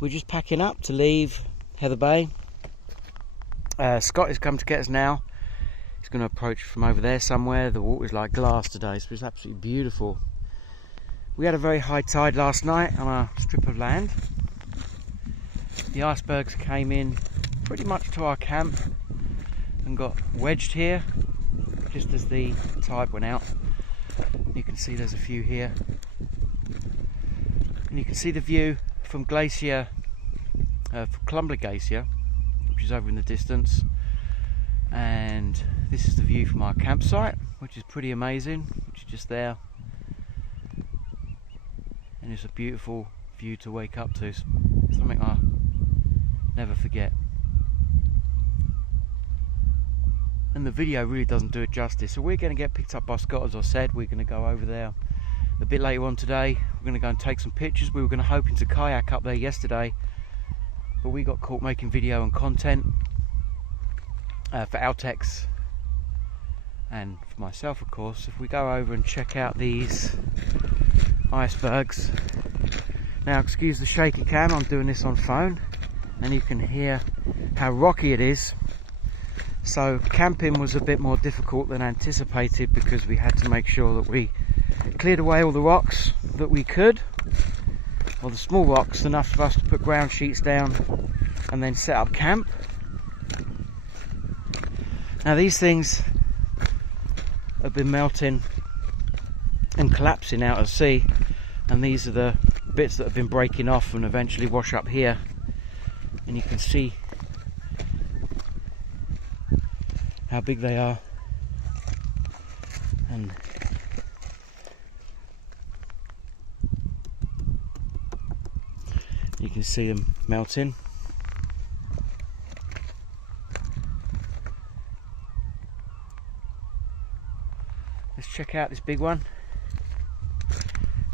We're just packing up to leave Heather Bay. Scott has come to get us now. He's going to approach from over there somewhere. The water's like glass today, so it's absolutely beautiful. We had a very high tide last night on a strip of land. The icebergs came in pretty much to our camp and got wedged here just as the tide went out. You can see there's a few here. And you can see the view from Glacier, from Columbia Glacier, which is over in the distance. And this is the view from our campsite, which is pretty amazing, which is just there. And it's a beautiful view to wake up to, something I'll never forget. And the video really doesn't do it justice, so we're going to get picked up by Scott, as I said. We're going to go over there a bit later on today. We're going to go and take some pictures. We were going to hoping to kayak up there yesterday, but we got caught making video and content for Altex and for myself, of course. If we go over and check out these icebergs. Now, excuse the shaky cam, I'm doing this on phone, and you can hear how rocky it is. So camping was a bit more difficult than anticipated because we had to make sure that we cleared away all the rocks that we could, or the small rocks, enough for us to put ground sheets down and then set up camp. Now these things have been melting and collapsing out at sea, and these are the bits that have been breaking off and eventually wash up here. And you can see how big they are, and you can see them melting. Let's check out this big one,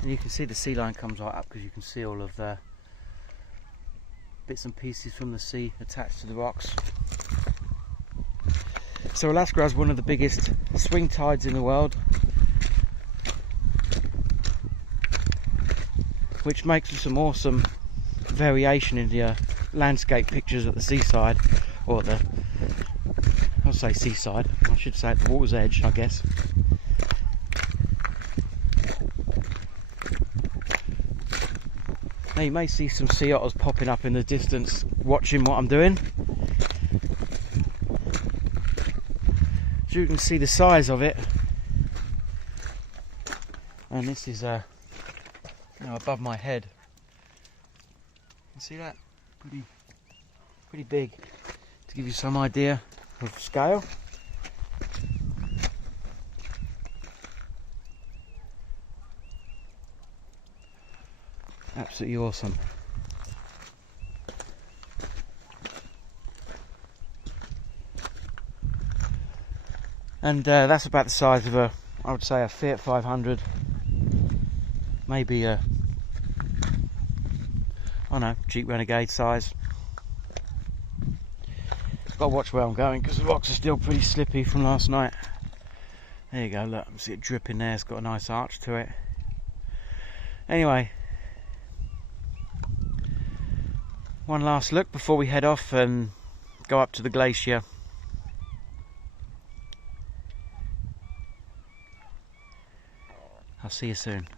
and you can see the sea line comes right up because you can see all of the bits and pieces from the sea attached to the rocks. So Alaska has one of the biggest swing tides in the world, which makes for some awesome variation in the landscape pictures at the seaside, or at the, I'll say seaside, I should say at the water's edge, I guess. Now you may see some sea otters popping up in the distance watching what I'm doing. So you can see the size of it, and this is above my head. You see that? Pretty big, to give you some idea of scale. Absolutely awesome. And that's about the size of I would say a Fiat 500, maybe I don't know, Jeep Renegade size. Got to watch where I'm going because the rocks are still pretty slippy from last night. There you go, look, see it dripping there. It's got a nice arch to it. Anyway, one last look before we head off and go up to the glacier. I'll see you soon.